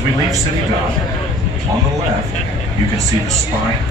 As we leave City Dock, on the left, you can see the spire.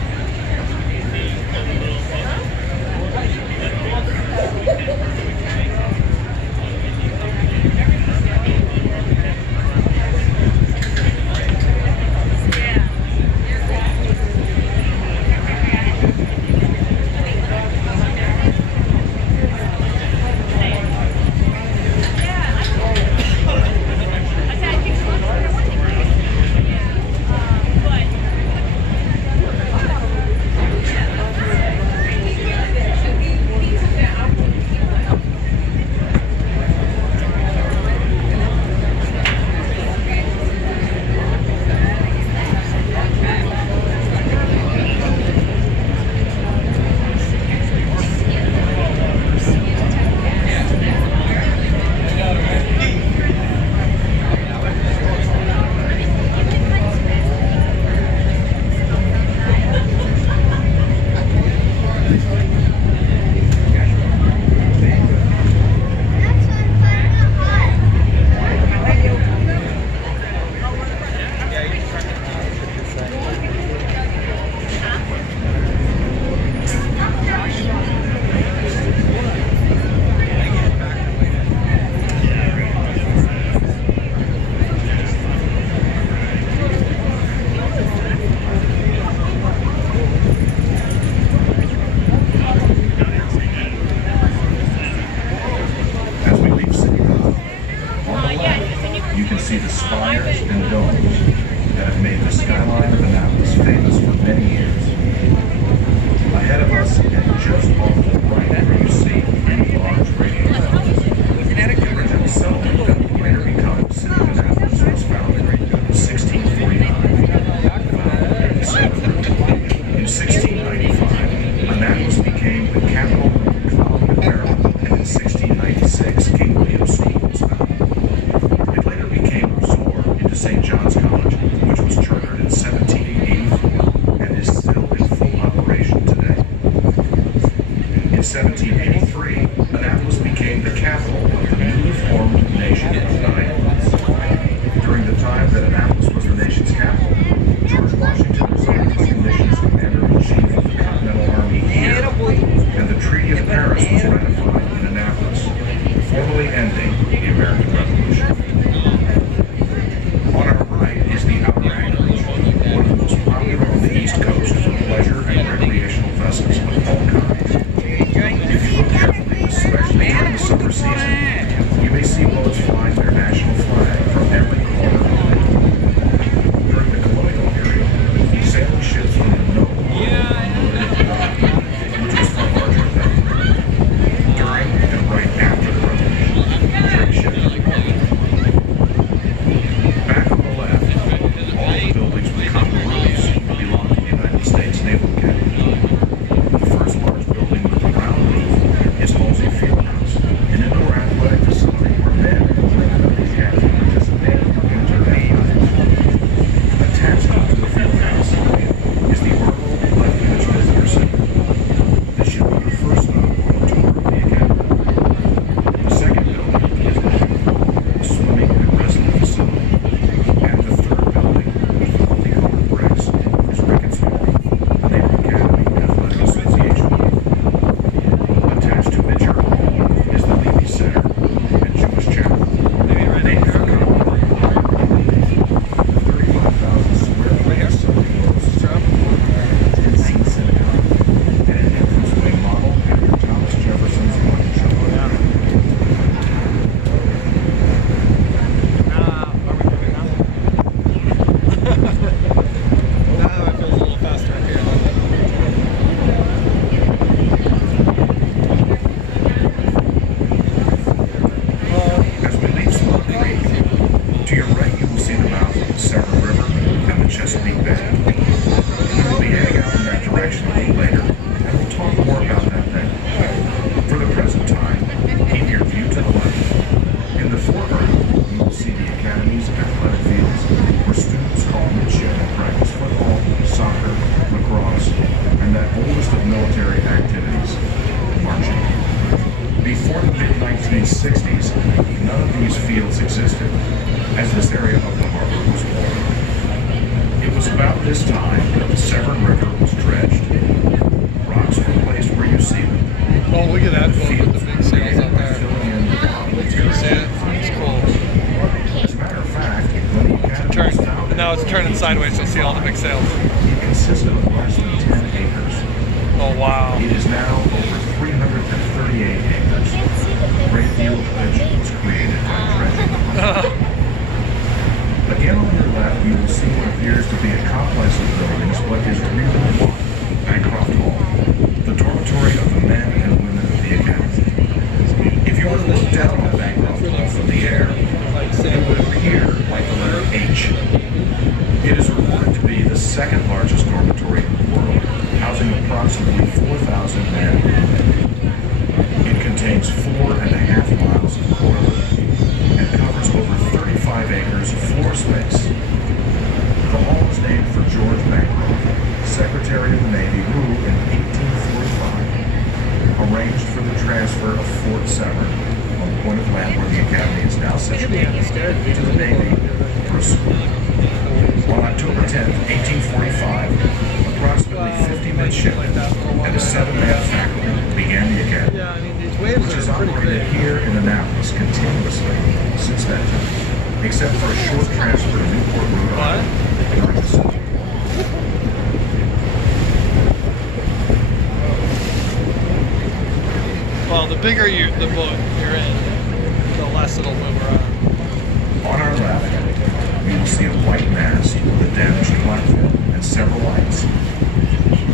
See the spires and domes that have made the skyline of Annapolis famous for many years. Ahead of us and just off to the right where you see three large radio towers. The original settlement that would later become the city of Annapolis was founded in 1649. In 1695, Annapolis became the capital of the colony of Maryland, and in 1696, King William's School was founded. St. John's College, which was chartered in 1784 and is still in full operation today. In 1783, Annapolis became the capital of the newly formed nation of the Annapolis. During the time that Annapolis was the nation's capital, George Washington resigned his commission as Commander-in-Chief of the Continental Army here, and the Treaty of Paris was ratified in Annapolis, formally ending the American Revolution. On our right is the Outer Anchorage, one of the most popular on the East Coast for pleasure and recreational vessels of all kinds. If you look carefully, especially during the summer season, you may see boats flying their national flag from every corner of it. During the colonial period, sailing ships from the Naval loaded at the dock, which was far larger then. During and right after the Revolution, trade shipping began. now it's turning sideways. You'll see all the big sails. It consisted of less than 10 acres. Oh, wow. It is now over 338 acres. A great deal of which was created by dredging. Again on your left, you will see what appears to be a complex of buildings, but is really one, Bancroft Hall, the dormitory of the men and women of the academy. If you were to look down on Bancroft Hall from the air, it would appear like the letter H. It is reported to be the second largest dormitory in the world, housing approximately 4,000 men. It contains 4.5 miles of corridor and covers over 35 acres of floor space. The hall is named for George Bancroft, Secretary of the Navy, who, in 1845, arranged for the transfer of Fort Severn, on the point of land where the academy is now situated, to the Navy for a school. On October 10, 1845, approximately 50 midshipmen and a 7-man faculty began the academy, which has operated here in Annapolis continuously since that time, except for a short transfer to Newport, Rhode Island during the Civil War. Well, the bigger the boat you're in, the less it'll move around. On our left, you will see a white mast with a damaged platform and several lights.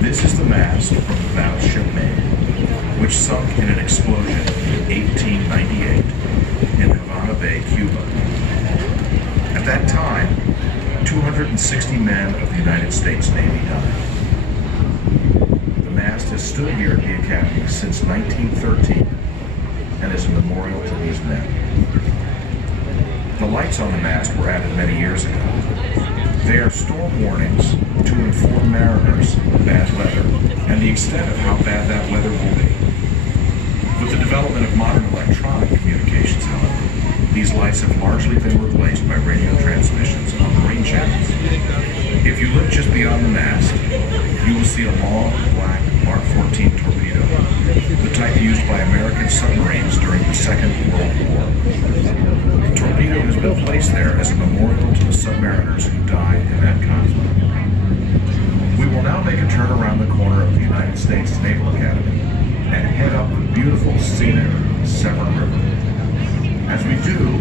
This is the mast from the bow ship Maine, which sunk in an explosion in 1898 in Havana Bay, Cuba. At that time, 260 men of the United States Navy died. The mast has stood here at the Academy since 1913 and is a memorial to these men. The lights on the mast were added many years ago. They are storm warnings to inform mariners of bad weather and the extent of how bad that weather will be. With the development of modern electronic communications, however, these lights have largely been replaced by radio transmissions on marine channels. If you look just beyond the mast, you will see a long, black Mark 14 torpedo, the type used by American submarines during the Second World War. The torpedo has been placed there as a memorial to the submariners who died in that conflict. We will now make a turn around the corner of the United States Naval Academy and head up the beautiful, scenic Severn River. As we do,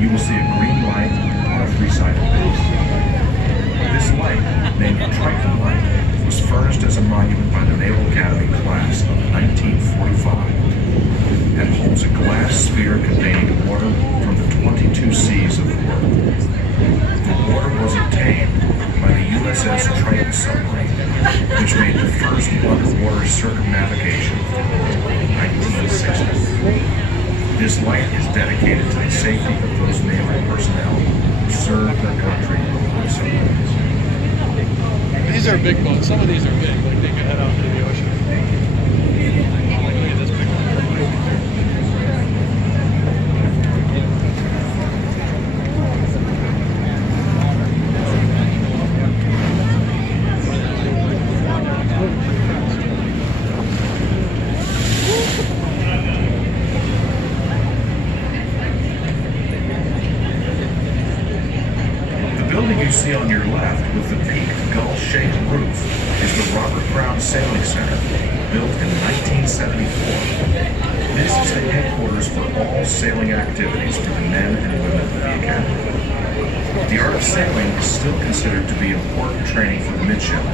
you will see a green light on a three-sided base. This light, named Untitled Chapter, was furnished as a monument by the Naval Academy class of 1945 and holds a glass sphere containing water from the 22 seas of the world. The water was obtained by the USS Triton submarine, which made the first underwater circumnavigation in 1960. This light is dedicated to the safety of those naval personnel who serve their country on submarines. These are big boats. Some of these are big, like they could head out into the ocean. Look at this big one. You see on your left with the peaked gull-shaped roof is the Robert Brown Sailing Center, built in 1974. This is the headquarters for all sailing activities for the men and women of the Academy. The art of sailing is still considered to be important training for the midshipmen.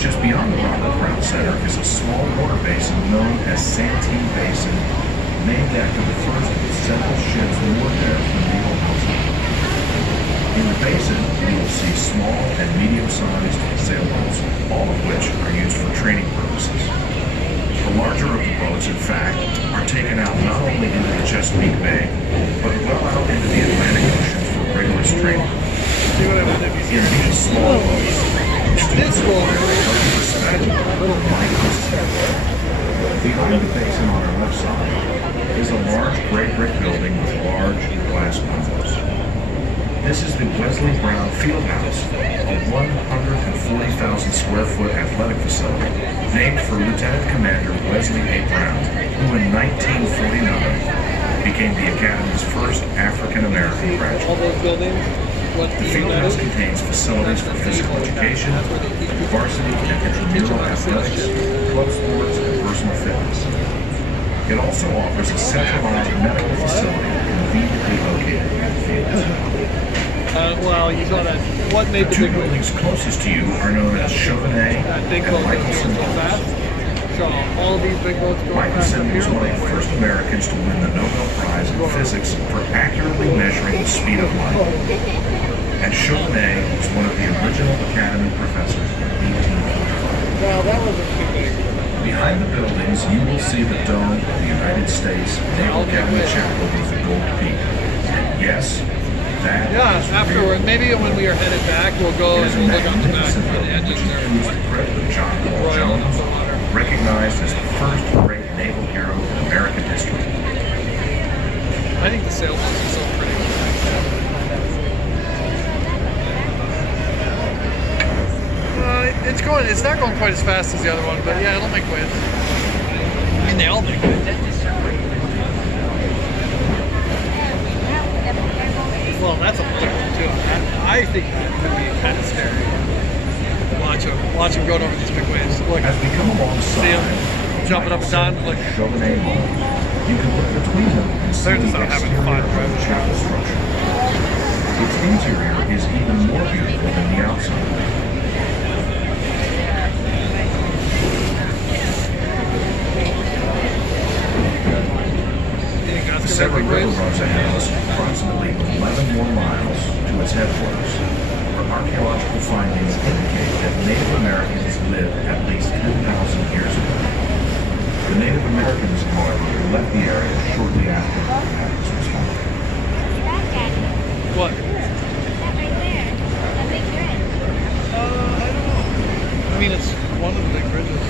Just beyond the Robert Brown Center is a small water basin known as Santee Basin, named after the first of several ships moored there from the Naval House. In the basin, you will see small and medium-sized sailboats, all of which are used for training purposes. The larger of the boats, in fact, are taken out not only into the Chesapeake Bay, but well out into the Atlantic Ocean for rigorous training. In these small boats, students require healthy respect and mindful safety. Behind the basin on our left side is a large gray brick building with large glass windows. This is the Wesley Brown Fieldhouse, a 140,000 square foot athletic facility named for Lieutenant Commander Wesley A. Brown, who in 1949 became the Academy's first African-American graduate. All those buildings? what The team that fieldhouse is? contains facilities for physical education, varsity and intramural athletics, club sports, and personal fitness. It also offers a centralized medical facility conveniently located at the field. Well, you saw that. What made The the two big wave? buildings closest to you are known as Chauvenet That and big boat was Michelson going so fast. Homes. So all these big boats going fast up Michelson here. was one of the first Americans to win the Nobel Prize in Physics for accurately measuring the speed of light. And Chauvenet was one of the original Academy professors in 1885. Well, that wasn't too big. Behind the buildings, you will see the dome of the United States Naval Academy Chapel with the gold peak. And yes, that Yeah, is afterward, real. maybe when we are headed back, we'll go It and is a we'll look on the back magnificent for the building which engines there. includes the credit of John Paul Royal Jones, Underwater. recognized as the first great naval hero in American history. I think the sailboats are so pretty. It's not going quite as fast as the other one, but yeah, it'll make waves. I mean, they all make waves. Well, that's a fun one too. I think that could be kind of scary. Watch him going over these big waves. Look, As we come see alongside, him jumping up and down. Look, Chauvenet homes, you can look between them and see They're the just not having exterior fun, of right? the chapel structure. Its interior is even more beautiful than the outside. The Severn River runs ahead of us approximately 11 more miles to its headwaters, where archaeological findings indicate that Native Americans lived at least 10,000 years ago. The Native Americans, however, left the area shortly after the Annapolis was founded. What? I don't know. I mean, it's one of the big bridges.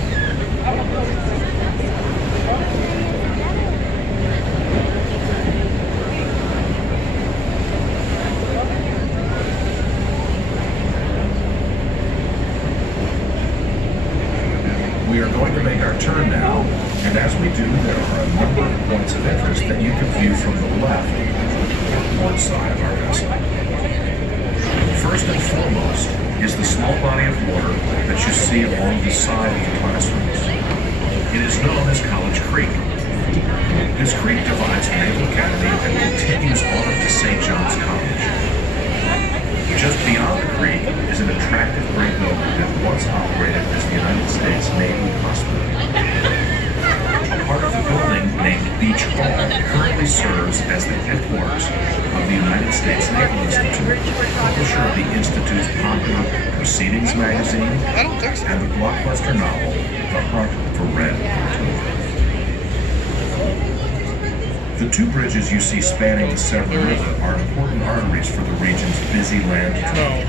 We are going to make our turn now, and as we do, there are a number of points of interest that you can view from the left, or port side of our vessel. First and foremost is the small body of water that you see along the side of the classrooms. It is known as College Creek. This creek divides the Naval Academy and continues on to St. John's College. Just beyond the creek is an attractive gray building that once operated as the United States Navy Hospital. A part of the building named Beach Hall currently serves as the headquarters of the United States Naval Institute, publisher of the Institute's popular Proceedings magazine I don't think so. and the blockbuster novel The Hunt for Red October. The two bridges you see spanning the Severn River are important arteries for the region's busy land trade.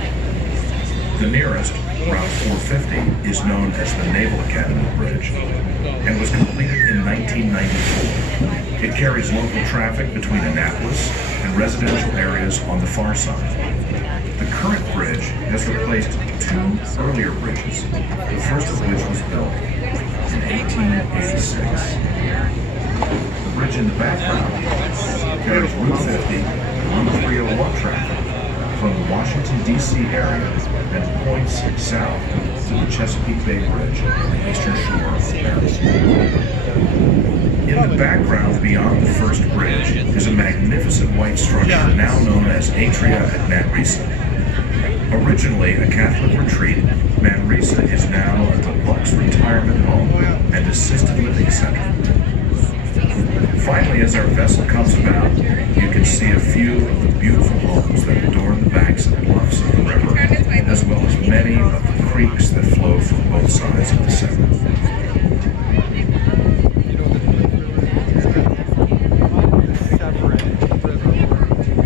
The nearest, Route 450, is known as the Naval Academy Bridge and was completed in 1994. It carries local traffic between Annapolis and residential areas on the far side. The current bridge has replaced two earlier bridges, the first of which was built in 1886. The bridge in the background carries Route 50 and Route 301 traffic from the Washington, D.C. area and points south to the Chesapeake Bay Bridge on the eastern shore of Maryland. In the background beyond the first bridge is a magnificent white structure now known as Atria at Manresa. Originally a Catholic retreat, Manresa is now a deluxe retirement home and assisted living center. Finally, as our vessel comes about, you can see a few of the beautiful homes that adorn the banks and bluffs of the river, as well as many of the creeks that flow from both sides of the Severn.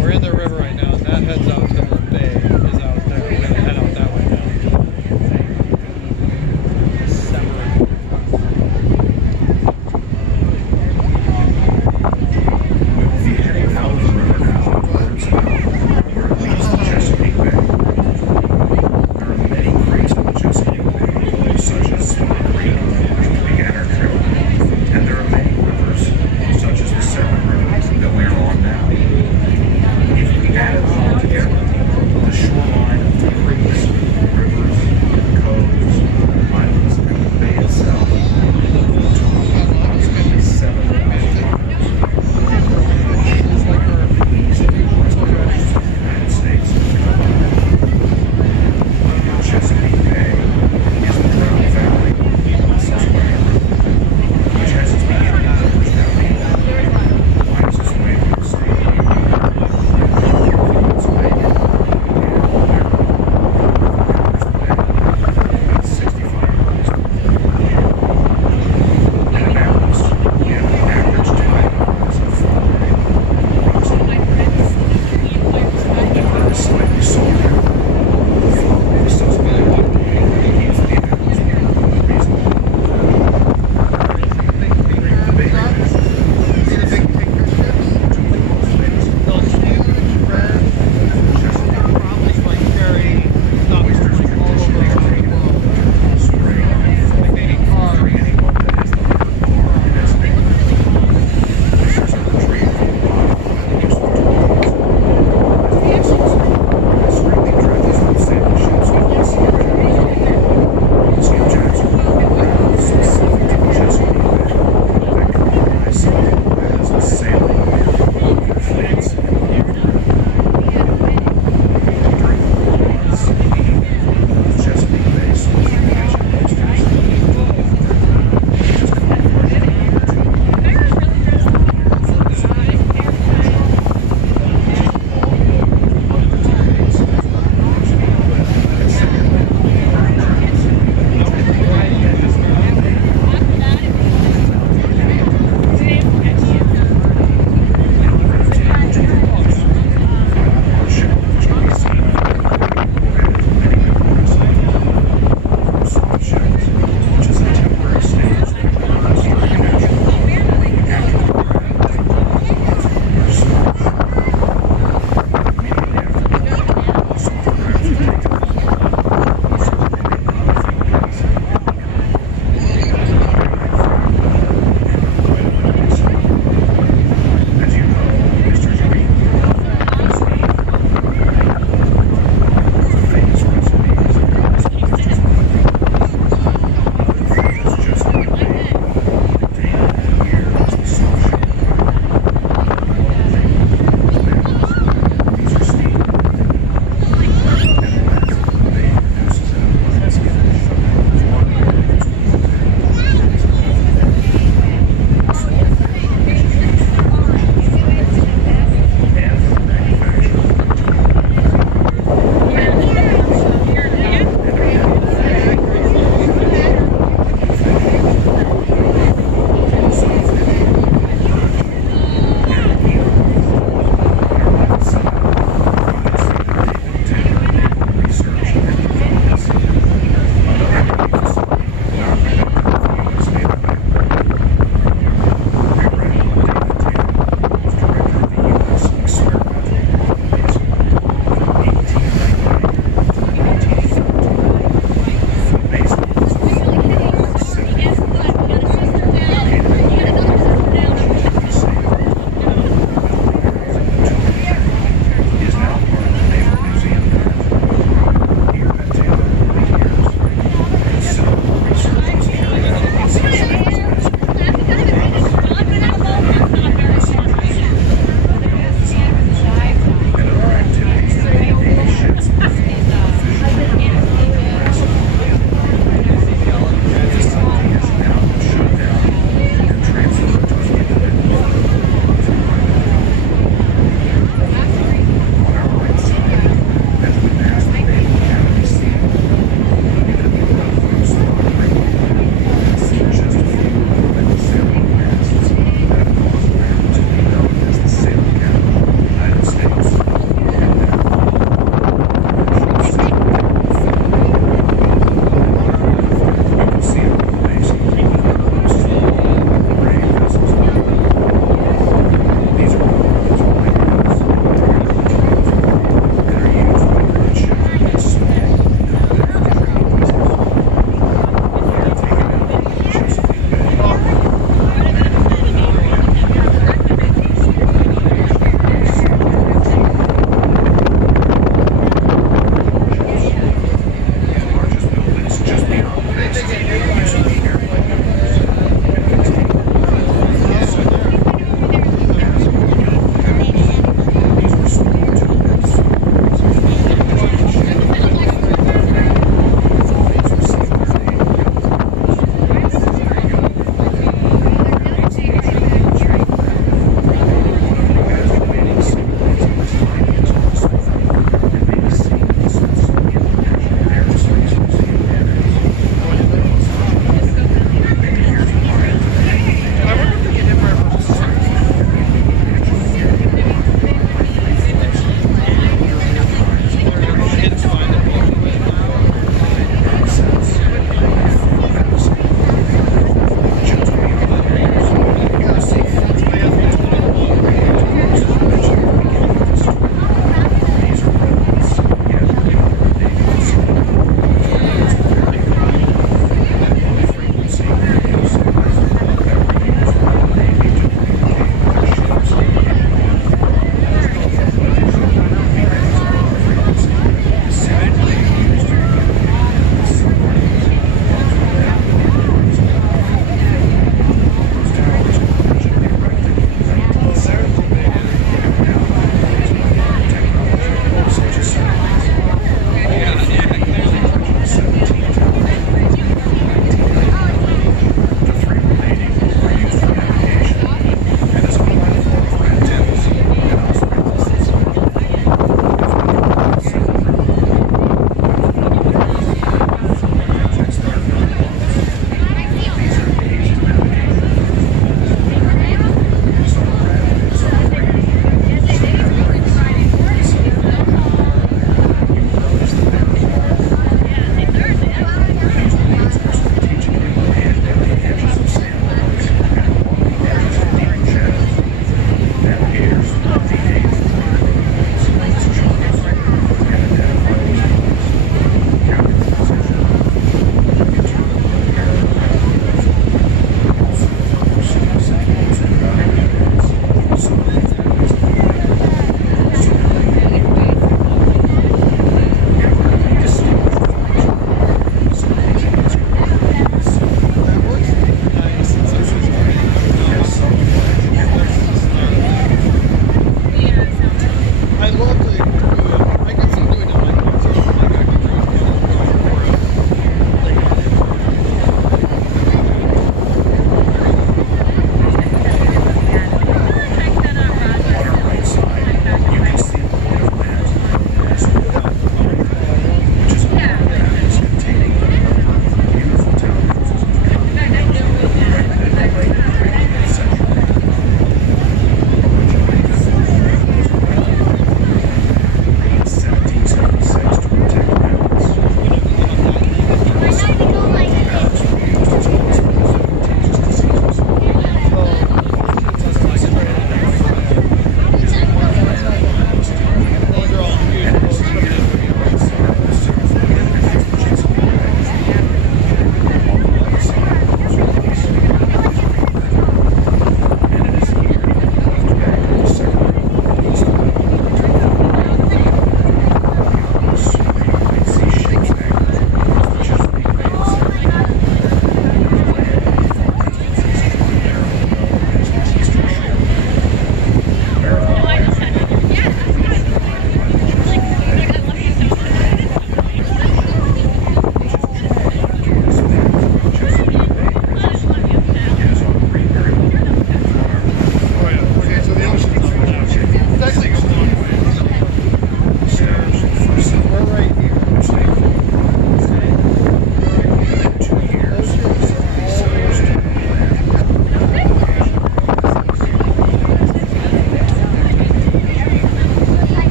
We're in the river right now, and that heads out to the bay. Is out there. We're gonna head out that way now. We will be heading out of the river now towards where it leads to Chesapeake Bay. There are many creeks in the Chesapeake Bay, such as Swan Creek,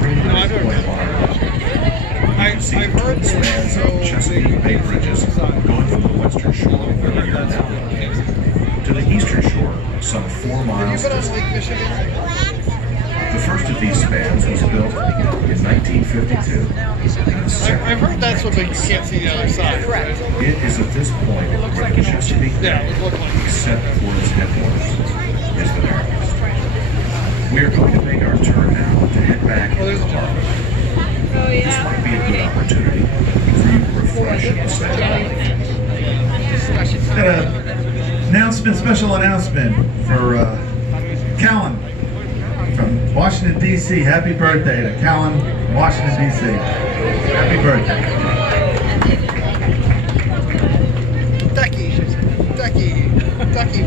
bringing No, I've this heard point that. on. I've heard the spans of Chesapeake Bay bridges going from the western shore of Annapolis to the eastern shore, some 4 Have miles you been on distant. Lake Michigan? The first of these spans was built in 1952. I've heard that's what you can't see the other side. Right? It is at this point where the Chesapeake Yeah, Bay, it would look like it. except for its headwaters, is the darkest. We are going to make our turn now to head back into the harbor. This might be a good opportunity for you to refresh and stay. Got an announcement, special announcement for Callan from Washington, D.C. Happy birthday to Callan, Washington, D.C. Happy birthday. Ducky.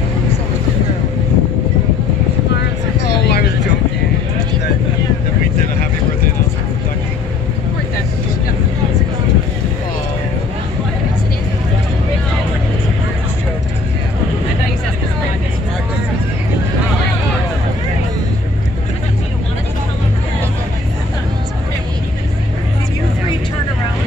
Oh, I was joking. That we did a happy birthday announcement for Ducky. Can you three turn around?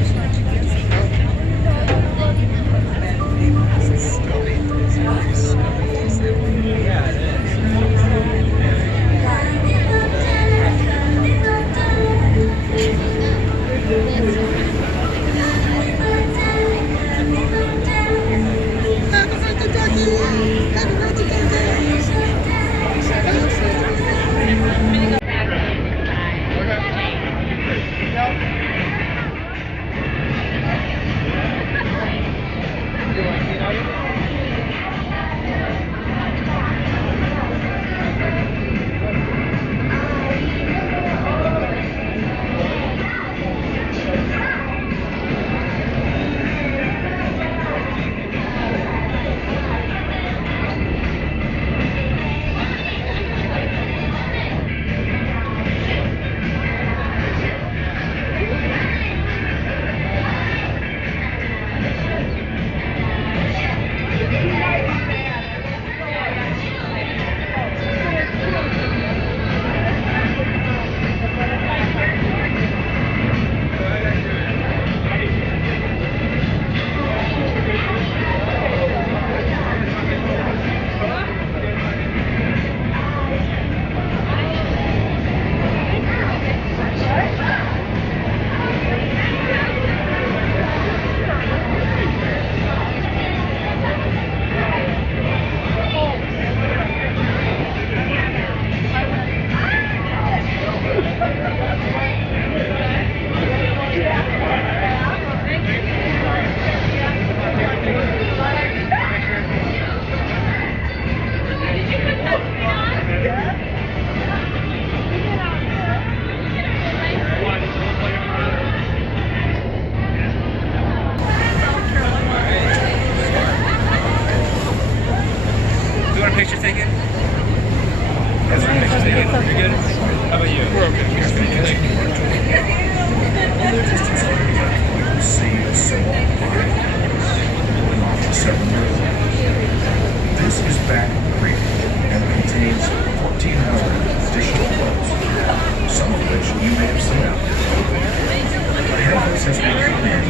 Since we come in,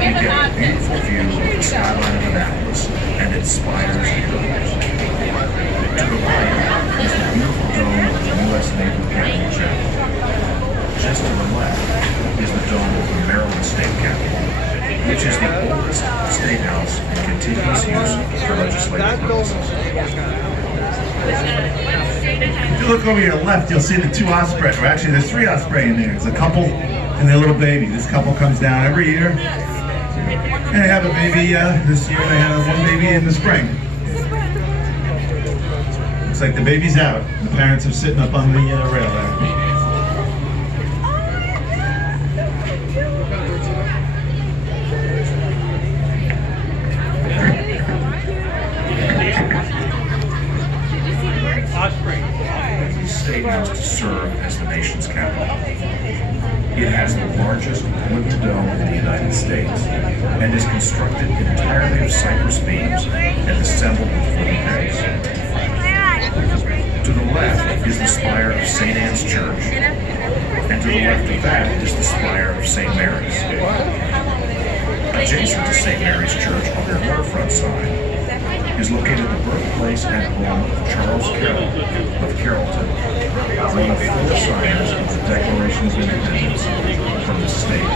we get a beautiful view of the skyline of Annapolis and its spires and pillars. To the right is the beautiful dome of the U.S. Naval Capital Chapel. Just to the left is the dome of the Maryland State Capitol, which is the oldest state house in continuous use for legislative purposes. If you look over your left, you'll see the 2 osprey, or actually there's 3 osprey in there. It's a couple and their little baby. This couple comes down every year. And they have a baby, this year they had one baby in the spring. Looks like the baby's out. The parents are sitting up on the rail there. State House to serve as the nation's capital. It has the largest wooden dome in the United States and is constructed entirely of cypress beams and assembled with wooden pegs. To the left is the spire of St. Anne's Church, And to the left of that is the spire of St. Mary's. Adjacent to St. Mary's Church on the waterfront side is located the birthplace and home of Charles Carroll of Carrollton, one of 4 signers of the Declaration of Independence from the state.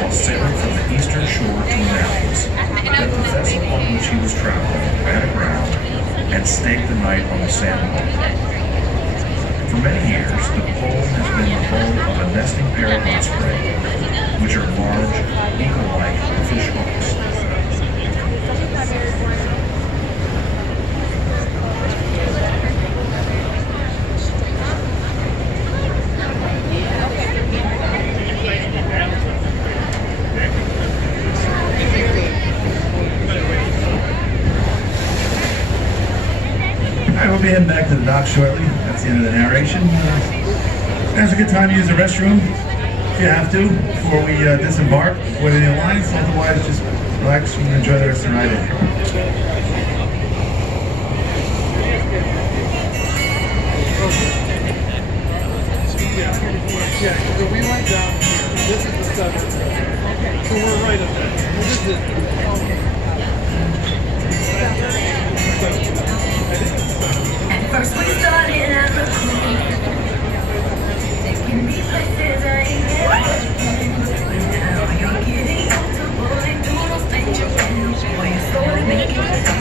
While sailing from the eastern shore to Annapolis, that the vessel on which he was traveling ran aground and staked the night on the sandbar. For many years, the pole has been the home of a nesting pair of osprey, which are large, eagle-like fish hawks. We'll be heading back to the dock shortly. That's the end of the narration. Now's a good time to use the restroom if you have to before we disembark. Avoid any lines. Otherwise, just relax and enjoy the rest of the ride in. Yeah, so we went down here. This is the 7th. So we're right up there. This is it. First we started at the pool, taking me places I ain't never been. Now you're getting comfortable and doing those things you can. Boy, you're slowly making me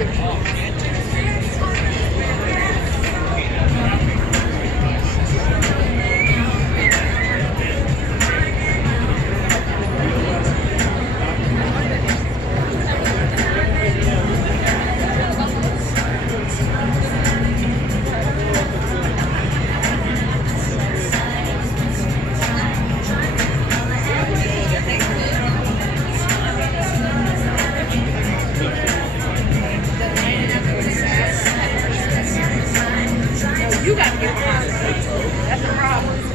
You got to get one. That's the problem.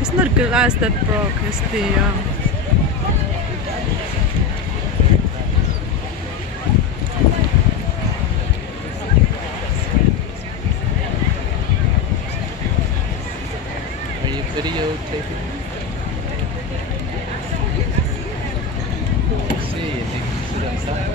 It's not glass that broke, it's the Are you videotaping? Let's see, you think you sit outside?